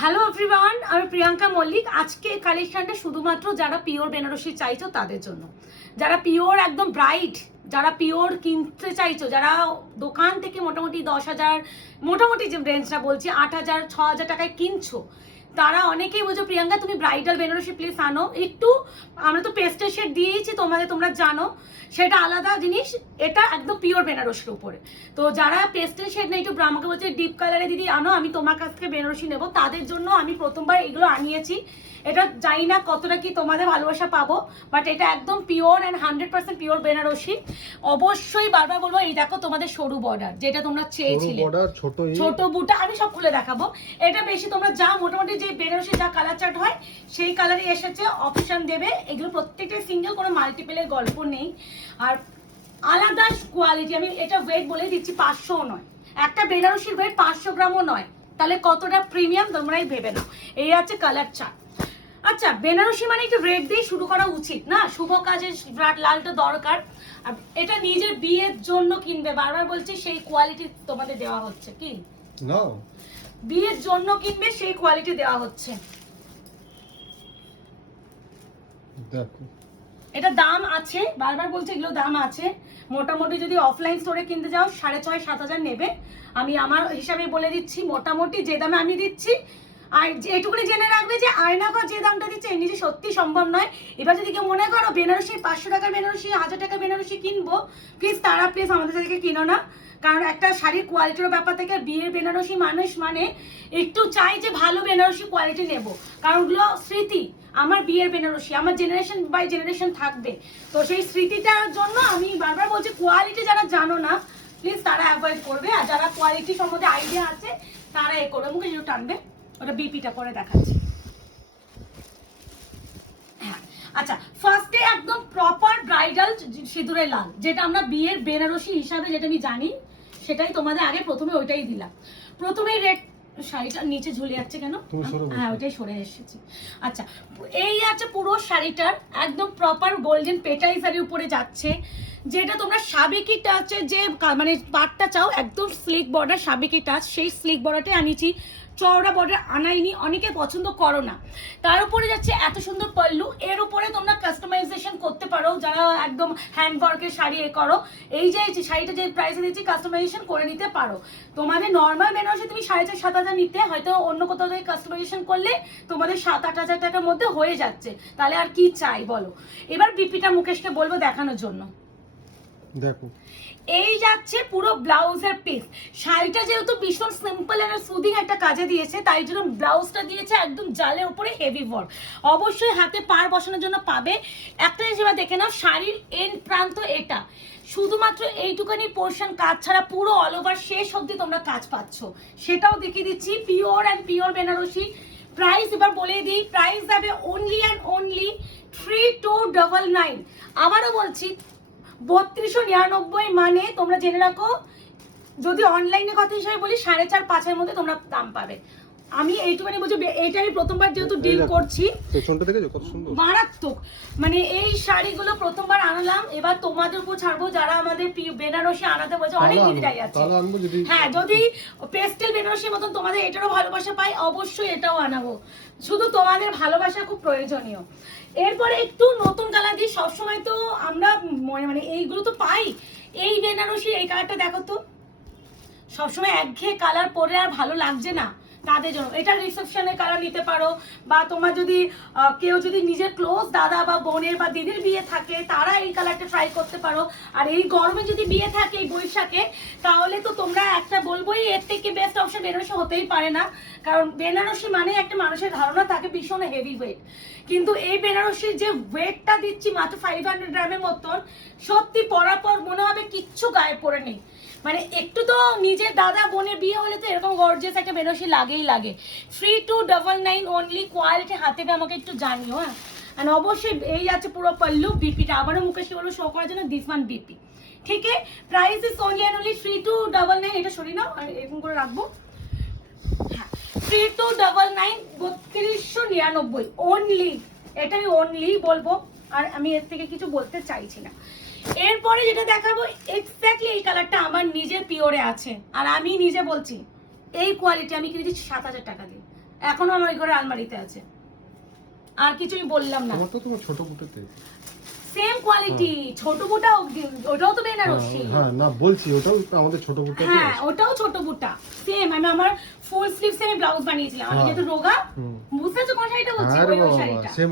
Hello everyone, আমি প্রিয়াঙ্কা মল্লিক। আজকে কালেকশনটা শুধুমাত্র যারা পিওর বেনারসি চাইছো তাদের জন্য, যারা পিওর একদম ব্রাইট, যারা পিওর কিনতে চাইছো, যারা দোকান থেকে মোটামুটি 10,000 মোটামুটি যে রেঞ্জটা বলছি 8,000 6,000 টাকায় কিনছো, তারা অনেকেই বলছো প্রিয়াঙ্কা তুমি ব্রাইডাল বেনারসি প্লিজ আনো একটু। আমরা তো পেস্টেল শেড দিয়েছি তোমাদের, তোমরা জানো সেটা আলাদা জিনিস, এটা একদম পিওর বেনারসির উপরে। তো যারা পেস্টেল শেড নেই, একটু আমাকে বলছে ডিপ কালারে দিদি আনো, আমি তোমার কাছ থেকে বেনারসি নেবো, তাদের জন্য আমি প্রথমবার এগুলো আনিয়েছি। এটা জানি না কতটা কি তোমাদের ভালোবাসা পাবো, বাট এটা একদম পিওর অ্যান্ড 100% পিওর বেনারসি। অবশ্যই বারবার বলবো, এই দেখো তোমাদের সরু বর্ডার যেটা তোমরা চেয়েছিলে, ছোট বুটা আমি সব খুলে দেখাবো। এটা বেশি তোমরা যা মোটামুটি যে বেনারসি যা কালার চার্ট হয় সেই কালারে এসেছে, অপশন দেবে। এগুলো প্রত্যেকটা সিঙ্গেল, কোনো মাল্টিপেলের গল্প নেই। আর আলাদা কোয়ালিটি, আমি এটা ওয়েট বলে দিচ্ছি, 500 নয়, একটা বেনারসির ওয়েট 500 গ্রামও নয়, তাহলে কতটা প্রিমিয়াম তোমরাই ভেবে নাও। এই আছে কালার চার্ট। আচ্ছা, বেনারসি মানে একটু রেড দিয়ে শুরু করা উচিত না, শুভ কাজে লালটা দরকার। আর এটা নিজের বিয়ের জন্য কিনবে, বারবার বলছি সেই কোয়ালিটি তোমাদের দেওয়া হচ্ছে। কি না, বিয়ের জন্য কিনবে সেই কোয়ালিটি দেওয়া হচ্ছে। দেখো এটা দাম আছে, বারবার বলছে এগুলো দাম আছে। মোটামুটি যদি অফলাইন স্টোরে কিনতে যাও 6,500-7,000 নেবে। আমি আমার হিসাবে বলে দিচ্ছি, মোটামুটি যে দামে আমি দিচ্ছি। আর এটুকুনি জেনে রাখবে যে আয়নাঘর যে দামটা দিচ্ছে এর নিচে সত্যি সম্ভব নয়। এবার যদি কেউ মনে করো বেনারসি 500 টাকার বেনারসি 1000 টাকার বেনারসি কিনবো, প্লিজ তারা প্লিজ আমাদের থেকে কিনো না। কারণ একটা শাড়ির কোয়ালিটির ব্যাপার থেকে, বিয়ের বেনারসি মানুষ মানে একটু চাই যে ভালো বেনারসি কোয়ালিটি নেব, কারণ ওগুলো স্মৃতি। আমার বিয়ের বেনারসি আমার জেনারেশন বাই জেনারেশন থাকবে, তো সেই স্মৃতিটার জন্য আমি বারবার বলছি কোয়ালিটি যারা জানো না প্লিজ তারা অ্যাভয়েড করবে, আর যারা কোয়ালিটি সম্বন্ধে আইডিয়া আছে তারা এ করবে। মুখে যেটা টানবে, ওটা বিপিটা করে দেখাচ্ছি। হ্যাঁ আচ্ছা, ফার্স্টে একদম প্রপার ব্রাইডাল সিঁদুরে লাল, যেটা আমরা বিয়ের বেনারসি হিসাবে যেটা আমি জানি সেটাই তোমাদের আগে প্রথমে ওইটাই দিলাম। প্রথমেই রেড শাড়িটা নিচে ঝুলে যাচ্ছে কেন, হ্যাঁ ওইটাই সরে এসেছি। আচ্ছা, এই আছে পুরো শাড়িটার একদম প্রপার গোল্ডেন পেটাই শাড়ির উপরে যাচ্ছে, যেটা তোমরা সাবেকি টাচে যে মানে পাটটা চাও, একদম স্লিক বর্ডার সাবেকি টাচ, সেই স্লিক বর্ডারটাই আনিয়েছি। চওড়া বর্ডার আনাইনি, অনেকে পছন্দ করো না। তার উপরে যাচ্ছে এত সুন্দর পল্লু, এর উপরে তোমরা কাস্টমাইজেশন করতে পারো, যারা একদম হ্যান্ড ওয়ার্কের শাড়ি এ করো। এই যে শাড়িটা যে প্রাইসে দিচ্ছি কাস্টমাইজেশন করে নিতে পারো। তোমাদের নর্মাল বেনারসি তুমি 6,500-7,000 নিতে, হয়তো অন্য কোথাও থেকে কাস্টমাইজেশন করলে তোমাদের 7-8 হাজার টাকার মধ্যে হয়ে যাচ্ছে, তাহলে আর কি চাই বলো। এবার বিপিটা মুকেশকে বলবো দেখানোর জন্য। দেখো এই যাচ্ছে পুরো ব্লাউজের পিস। শাড়িটা যেহেতু ভীষণ সিম্পল আর সুদিং একটা কাজে দিয়েছে, তাই জন্য ব্লাউজটা দিয়েছে একদম জালের উপরে হেভি ওয়ার্ক। অবশ্যই হাতে পাড় বসানোর জন্য পাবে। একটা হিসেবে দেখে নাও, শাড়ির এন্ড প্রান্ত এটা, শুধুমাত্র এইটুখানি পোর্শন কাজ ছাড়া পুরো অল ওভার শেষ অবধি তোমরা কাজ পাচ্ছ, সেটাও দেখিয়ে দিচ্ছি। Pure and pure Banarasi. Price এবার বলে দিই, প্রাইস যাবে অনলি অ্যান্ড অনলি 3,299। আবারও বলছি 3299, মানে তোমরা জেনে রাখো, যদি অনলাইনে কথা হিসাবে বলি 4.5-5 মধ্যে তোমরা দাম পাবে। আমি এইটুখানি বলছি, এইটা আমি প্রথমবার যেহেতু ডিল করছি, মারাত্মক। মানে এই শাড়িগুলো প্রথমবার আনলাম, এবার তোমাদের উপর ছাড়বো যারা আমাদের বেনারসি আনাতে বলছে, অনেক দিদিরাই আছে। হ্যাঁ, যদি পেস্টেল বেনারসির মতন তোমাদের এটারও ভালোবাসা পাই, অবশ্যই এটাও আনাবো। শুধু তোমাদের ভালোবাসা খুব প্রয়োজনীয়। এরপরে একটু নতুন কালার দিই, সবসময় তো আমরা মানে এইগুলো তো পাই। এই বেনারসি এই কালারটা দেখো তো, সবসময় একঘেয়ে কালার পরে আর ভালো লাগছে না, তাদের জন্য এটা রিসেপশনের কালার নিতে পারো। বা তোমার যদি কেউ যদি নিজের ক্লোজ দাদা বা বোনের বা দিদির বিয়ে থাকে, তারা এই কালারটা ট্রাই করতে পারো। আর এই গরমে যদি বিয়ে থাকে এই বৈশাখে, তাহলে তো তোমরা একটা বলবোই, এর থেকে বেস্ট অপশন বেনারসি হতেই পারে না। কারণ বেনারসি মানে একটা মানুষের ধারণা থাকে ভীষণ হেভি ওয়েট, কিন্তু এই বেনারসির যে ওয়েটটা দিচ্ছি মাত্র 500 গ্রামের মতন, সত্যি পরার পর মনে হবে কিচ্ছু গায়ে পড়ে নেই। মানে একটু তো নিজের দাদা বোনের বিয়ে হলে তো এরকম গর্জিয়াস একটা বেনারসি লাগেই লাগে। 3,299 অনলি। কোয়ালিটি হাতে আমাকে একটু জানিও। হ্যাঁ, আর অবশ্যই এই আছে পুরো পল্লু। বিপিটা আবারও মুকেশকে বলবো শো করার জন্য, দিস ওয়ান বিপি। ঠিক আছে, price is only and only 3,299। এটা সরিয়ে নাও, এরকম করে রাখবো। হ্যাঁ, 3,299, 3299 অনলি। এটা আমি অনলি বলবো, আর আমি এর থেকে কিছু বলতে চাইছি না। এরপরে যেটা দেখাবো, এক্স্যাক্টলি এই কালারটা আমার নিজের পিওরে আছে, আর আমি নিজে বলছি এই কোয়ালিটি আমি কিনেছি 7,000 টাকা দিয়ে। এখনো আমার ওই ঘরে আলমারিতে আছে, আর কিছুই বললাম না। তোমার ছোট বুটাতে সেম কোয়ালিটি, ছোট বুটা ওটাও তো বেনারসি। হ্যাঁ না বলছি ওটাও আমাদের ছোট বুটা। হ্যাঁ ওটাও ছোট বুটা সেম। আমি আমার ফুল স্লিভস আমি ব্লাউজ বানিয়েছিলাম, আমি যেহেতু রোগা, বুঝতেছো কোন শাড়িটা বলছি? ওই শাড়িটা same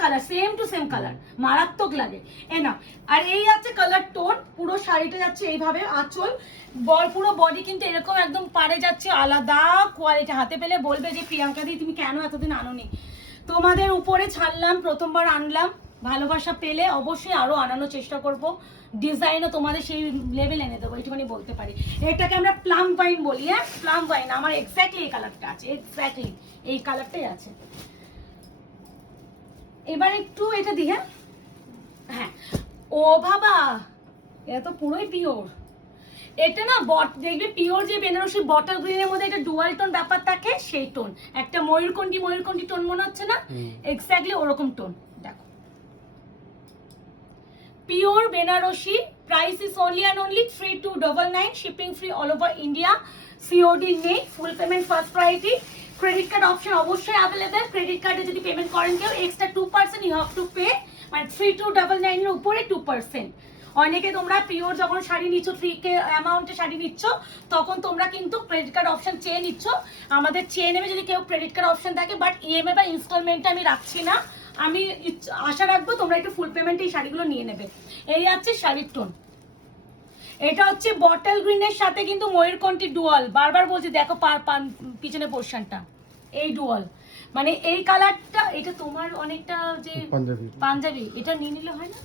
colour same to same colour, মারাত্মক লাগে। এ না, আর এই আছে কালার টোন, পুরো শাড়িটা যাচ্ছে এইভাবে, আঁচল পুরো বডি কিন্তু এরকম একদম পাড়ে যাচ্ছে, আলাদা কোয়ালিটি। হাতে পেলে বলবে যে প্রিয়াঙ্কা দি তুমি কেন এতদিন আনোনি। তোমাদের উপরে ছাড়লাম, প্রথমবার আনলাম, ভালোবাসা পেলে অবশ্যই আরো আনানোর চেষ্টা করব, ডিজাইনও তোমাদের সেই লেভেল এনে দেবো, এইটুখানি বলতে পারি। এটাকে আমরা প্লাম ওয়াইন বলি। হ্যাঁ প্লাম ওয়াইন, আমার এক্স্যাক্টলি এই কালারটা আছে, এক্স্যাক্টলি এই কালারটাই আছে। এবার একটু এটা দিই। হ্যাঁ হ্যাঁ ও বাবা, এটা তো পুরোই পিওর। এটা না দেখবে পিওর যে বেনারসি বটল গ্রিনের মধ্যে একটা ডুয়াল টোন ব্যাপার থাকে, সেই টোন, একটা ময়ূরকণ্ঠী টোন মনে হচ্ছে না, এক্স্যাক্টলি ওরকম টোন। দেখো pure Banarasi, price is only and only 3299, shipping free all over India, COD নেই, full payment first priority, credit card option অবশ্যই অ্যাভেলেবেল। ক্রেডিট কার্ডে যদি পেমেন্ট করেন কেউ extra 2% you have to pay, মানে 3299 এর উপরে 2%। অনেকে তোমরা পিওর যখন শাড়ি নিচ্ছ 3K অ্যামাউন্টে শাড়ি নিচ্ছ, তখন তোমরা কিন্তু ক্রেডিট কার্ড অপশন চেয়ে নিচ্ছ। আমাদের চেয়ে নেবে যদি কেউ ক্রেডিট কার্ড অপশন থাকে, বাট ইএমআই বা ইনস্টলমেন্টে আমি রাখছি না। আমি আশা রাখবো তোমরা একটু ফুল পেমেন্টে এই শাড়িগুলো নিয়ে নেবে। এই আছে শাড়ির টোন, এটা হচ্ছে বটল গ্রিনের সাথে কিন্তু ময়ূরকণ্ঠী ডুয়াল, বারবার বলছি দেখো পিছনে পোর্শনটা, এই ডুয়াল মানে এই কালারটা। এটা তোমার অনেকটা যে পাঞ্জাবি, এটা নিয়ে নিলে হয় না?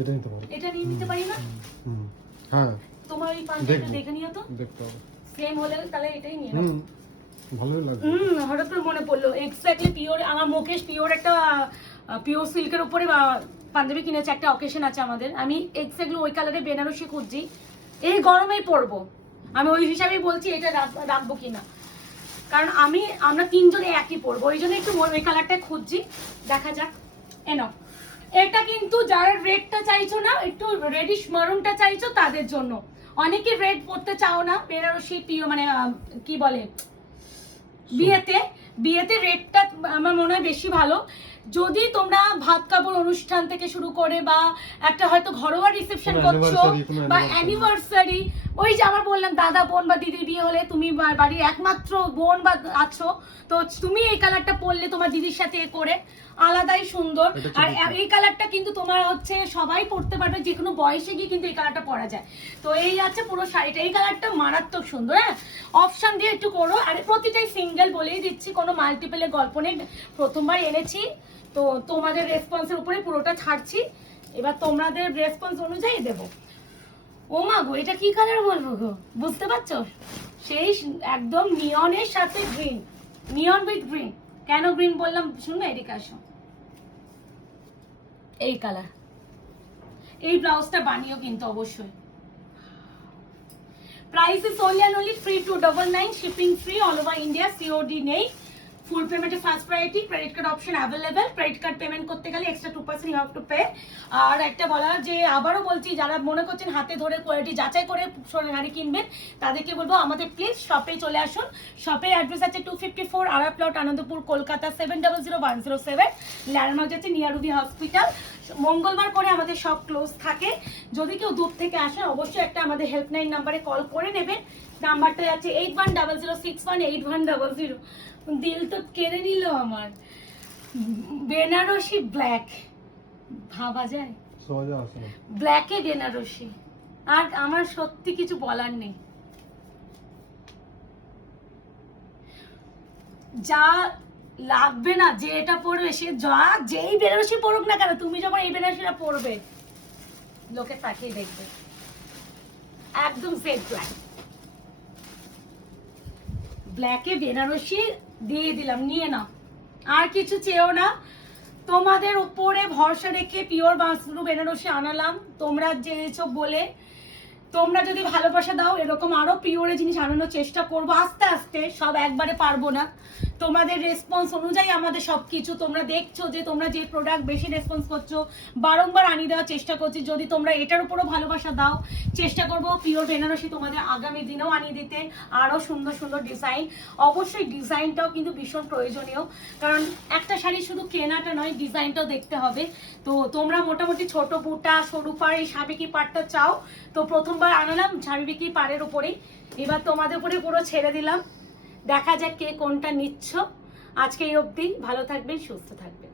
এটা নিতে পারি, এটা নিয়ে নিতে পারি না? হ্যাঁ তোমার এই পাঞ্জাবিটা দেখে নিও তো, দেখতে হবে সেম হলে তাহলে এটাই নিয়ে নাও, ভালোই লাগবে। হঠাৎ করে মনে পড়লো এক্স্যাক্টলি পিওর। আমার মুকেশ পিওর একটা পিওর সিল্কের উপরে পাঞ্জাবি কিনেছে, একটা অকেশন আছে আমাদের, আমি এক্স্যাক্টলি ওই কালারে বেনারসি খুঁজছি, এই গরমেই পরবো। আমি ওই হিসাবেই বলছি এটা রাখবো কিনা, কারণ আমরা তিনজনে একই পরবো, ওই জন্য একটু ওই কালারটা খুঁজছি, দেখা যাক। এনো এটা কিন্তু যারা রেডটা চাইছো না, একটু রেডিশ মারুনটা চাইছো তাদের জন্য। অনেকে রেড পরতে চাও না, বেনারসি পিও মানে কি বলে বিয়েতে রেডটা আমার মনে হয় বেশি ভালো। যদি তোমরা ভাত কাপড় অনুষ্ঠান থেকে শুরু করে বা একটা হয়তো ঘরোয়া রিসেপশন করছো বা অ্যানিভার্সারি, ওই যে আমার বললাম দাদা বোন বা দিদির বিয়ে হলে তুমি বাড়ির একমাত্র বোন বা আছো, তো তুমি এই কালারটা পরলে তোমার দিদির সাথে করে আলাদাই সুন্দর। আর এই কালারটা কিন্তু তোমার হচ্ছে সবাই পরতে পারবে, যে কোনো বয়সে গিয়ে কিন্তু এই কালারটা পরা যায়। তো এই আছে পুরো শাড়িটা, এই কালারটা মারাত্মক সুন্দর। হ্যাঁ অপশন দিয়ে একটু করো, আর প্রতিটাই সিঙ্গেল বলেই দিচ্ছি, কোনো মাল্টিপলের গল্প নেই, প্রথমবার এনেছি তো তোমাদের রেসপন্সের উপরে পুরোটা ছাড়ছি, এবার তোমাদের রেসপন্স অনুযায়ী দেবো। ও মা গো, এটা কি কালার বলবো গো, বুঝতে পারছো? সেই একদম নিয়নের সাথে গ্রিন, নিয়ন উইথ গ্রিন। কেন গ্রিন বললাম শুনবে, এদিকে আসো। এই কালার, এই ব্লাউজটা বানিও কিন্তু অবশ্যই। Price is only and only 3299, shipping free all over India, COD নেই, ফুল পেমেন্টে first priority, credit card option available. Credit card payment করতে গেলে extra 2% you have to pay. আর একটা বলা যে আবারও বলছি, যারা মনে করছেন হাতে ধরে কোয়ালিটি যাচাই করে শাড়ি কিনবেন, তাদেরকে বলবো আমাদের প্লিজ শপে চলে আসুন। শপের অ্যাড্রেস আছে 254 আরা প্লট, আনন্দপুর, কলকাতা 700107। ল্যান্ডমার্ক যাচ্ছে নিয়ারুদি হসপিটাল। মঙ্গলবার করে আমাদের সব ক্লোজ থাকে। যদি কেউ দূর থেকে আসেন অবশ্যই একটা আমাদের হেল্পলাইন নাম্বারে কল করে নেবেন। নাম্বারটা যাচ্ছে 8100618100। দিল তো কেড়ে নিল আমার। বেনারসি ব্ল্যাক, ভাবা যায় ব্ল্যাকে বেনারসি, আর আমার সত্যি কিছু বলার নেই। যা লাগবে না, যে এটা পরবে সে যেই বেনারসি পরুক না কেন, তুমি যখন এই বেনারসিটা পরবে লোকে তাকিয়ে দেখবে। একদম সেট ব্ল্যাক, ব্ল্যাকে বেনারসি দিয়ে দিলাম, নিয়ে নাও, আর কিছু চেয়েও না। তোমাদের উপরে ভরসা রেখে পিওর বাঁশরু বেনারসি আনালাম, তোমরা চেয়েছো বলে। তোমরা যদি ভালোবাসা দাও এরকম আরো পিওরে জিনিস আনানোর চেষ্টা করবো, আস্তে আস্তে, সব একবারে পারবো না। তোমাদের রেসপন্স অনুযায়ী আমাদের সবকিছু, তোমরা দেখছো যে তোমরা যে প্রোডাক্ট বেশি রেসপন্স করছো, বারংবার আনিয়ে দেওয়ার চেষ্টা করছি। যদি তোমরা এটার উপরও ভালোবাসা দাও, চেষ্টা করবো পিওর বেনারসি তোমাদের আগামী দিনেও আনিয়ে দিতে, আরো সুন্দর সুন্দর ডিজাইন। অবশ্যই ডিজাইনটাও কিন্তু ভীষণ প্রয়োজনীয়, কারণ একটা শাড়ি শুধু কেনাটা নয়, ডিজাইনটাও দেখতে হবে। তো তোমরা মোটামুটি ছোট বুটা, সরু পাড়, এই সাবেকি পাড়টা চাও, তো প্রথমবার আনালাম সাবেকি পাড়ের উপরেই, এবার তোমাদের উপরে পুরো ছেড়ে দিলাম। দেখা যাক কে কোনটা নিচ্ছ। আজকে এই অবধি, ভালো থাকবেন, সুস্থ থাকবেন।